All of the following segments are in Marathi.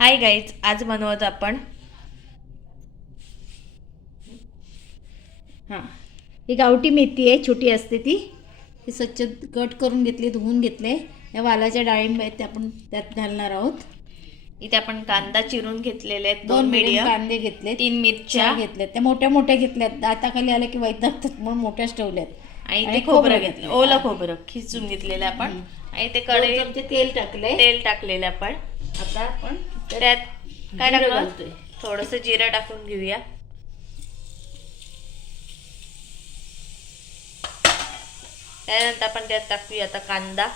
हाय गाईज, आज बनवत आपण हां, ही गावठी मेथी आहे, छोटी असते ती. ही स्वच्छ कट करून घेतली, धुवून घेतले. या वालाच्या डाळिंब आहेत, ते आपण त्यात घालणार आहोत. इथे आपण कांदा चिरून घेतलेले आहेत, 2 2 मिडियम मीडियम, कांदे घेतले, 3 मिरच्या घेतल्यात. त्या मोठ्या मोठ्या घेतल्यात, दाताखाली आल्या की वैद्यनाथात म्हणून मोठ्याच ठेवल्यात. आणि ते खोबरं घेतलं, ओलं खोबरं खिसून घेतलेलं आपण. आणि ते 2 कढई चमचे तेल टाकले. तेल टाकलेलं आपण. आता आपण त्यात काय जिरं टाकलं, घालतोय. थोडंसं जिरं टाकून घेऊया. त्यानंतर आपण त्यात टाकूया आता कांदा.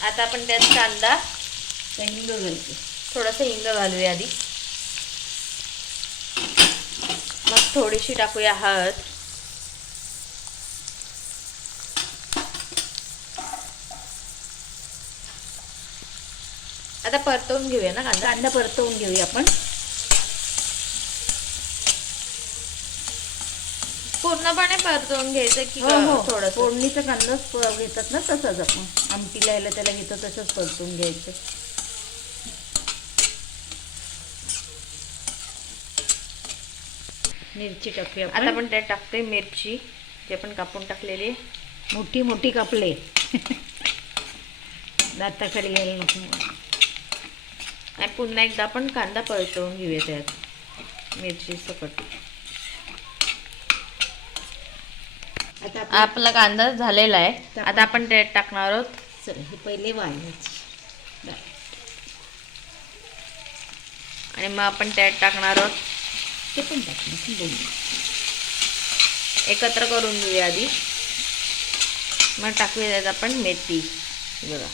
आता आपण त्यात कांदा, हिंग घालतो. थोडंसं हिंग घालूया आधी. मग थोडीशी टाकूया हळद. आता परतवून घेऊया ना कांदा. कांदा परतवून घेऊया आपण. पूर्णपणे परतवून घ्यायचं की थोडं फोडणीचा कांदाच घेतात ना, तसंच आपण आमटीला यायला त्याला घेतो तसंच परतवून घ्यायचं. मिरची टाकूया आता आपण त्यात टाकतोय मिरची, जी आपण कापून टाकलेली. मोठी मोठी कापले. दाताखाली घ्यायला नको. आणि पुन्हा एकदा आपण कांदा परतवून घेऊया त्यात मिरची सकट. आता आपला कांदा झालेला आहे. आता आपण त्यात टाकणार आहोत. चल, हे पहिले वाढायचे आणि मग आपण त्यात टाकणार आहोत. ते पण टाकणार एकत्र करून घेऊया आधी. मग टाकूया त्यात आपण मेथी. बघा,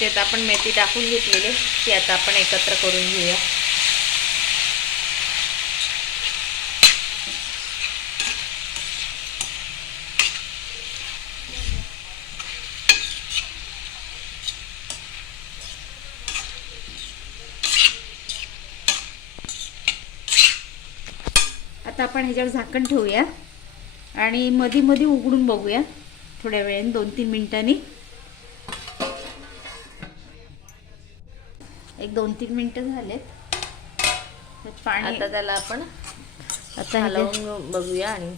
त्यात आपण मेथी टाकून घेतलेली ती आता आपण एकत्र करून घेऊया. आता आपण ह्याच्यावर झाकण ठेवूया आणि मध्ये मध्ये उघडून बघूया थोड्या वेळाने, 2-3 मिनिटांनी. एक 2-3 मिनिटं झालेत. पाणी आता त्याला आपण आता हलवून बघूया. आणि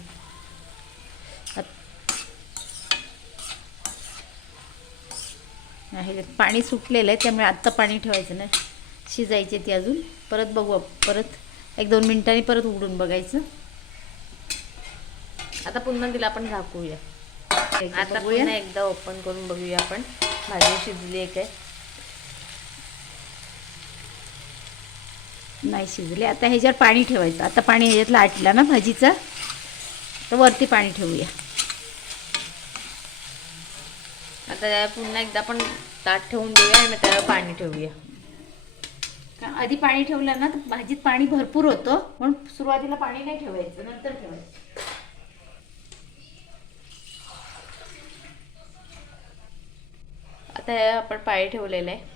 पाणी सुटलेलं आहे, त्यामुळे आत्ता पाणी ठेवायचं नाही, शिजायचे ती अजून. परत बघू, परत 1-2 मिनिटांनी परत उघडून बघायचं. आता पुन्हा तिला आपण झाकूया. आता बघूया. पुन्हा एकदा ओपन करून बघूया आपण भाजी शिजली आहे काय. नाही शिजले. आता ह्याच्यावर पाणी ठेवायचं. आता पाणी ह्याच्यातलं आटलं ना भाजीचं, तर वरती पाणी ठेवूया. आता पुन्हा एकदा आपण ताट ठेवून देऊया आणि मग त्यावर पाणी ठेवूया. आधी पाणी ठेवलं ना तर भाजीत पाणी भरपूर होतं, म्हणून सुरुवातीला पाणी नाही ठेवायचं, नंतर ठेवायचं. आता आपण पाणी ठेवलेलं आहे.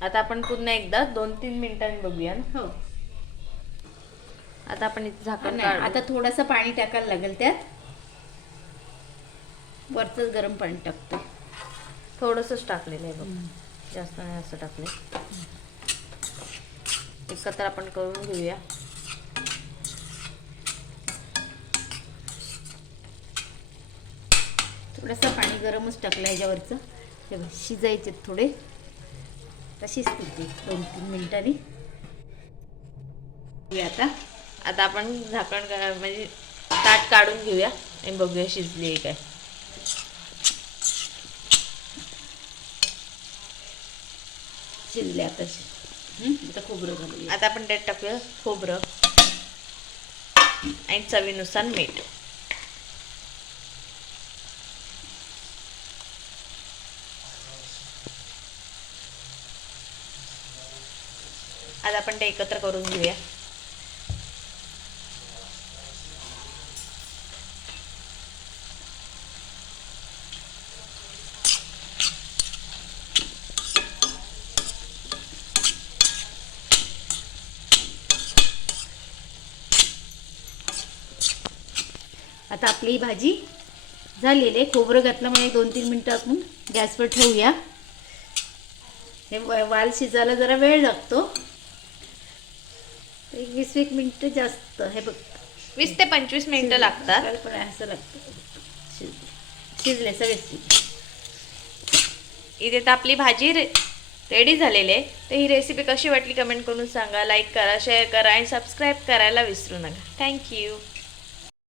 आता आपण पुन्हा एकदा 2-3 मिनिटांनी बघूया ना. हो. आता आपण इथे झाकण नाही, काढू. आता थोडंसं पाणी टाकायला लागेल त्यात. वरचंच गरम पाणी टाकतो. थोडंसंच टाकलेलं आहे बघ, जास्त नाही असं टाकले. एकत्र आपण करून घेऊया. थोडंसं पाणी गरमच टाकलं ह्याच्यावरचं. हे बघ, शिजायचे थोडे, तशीच शिजते 2-3 मिनिटांनी. आता आता आपण झाकण म्हणजे ताट काढून घेऊया आणि बघूया शिजली आहे काय. शिजले आता. आता खोबरं घालूया. आता आपण त्यात टाकूया खोबरं आणि चवीनुसार मीठ. आज आपण ते एकत्र करून घेऊया. आता आपली ही भाजी झालेली आहे. खोबरं घातल्यामुळे 2-3 मिनटं आपण गॅसवर ठेवूया. हे वाल शिजायला जरा वेळ लागतो, 20-20 मिनटं जास्त. हे बघ 20 ते 25 मिनिटं लागतात. पण असं लागतं. शिजले सगळे शिजले. इथे तर आपली भाजी रेडी झालेली आहे. तर ही रेसिपी कशी वाटली कमेंट करून सांगा. लाईक करा, शेअर करा आणि सबस्क्राईब करायला विसरू नका. थँक्यू.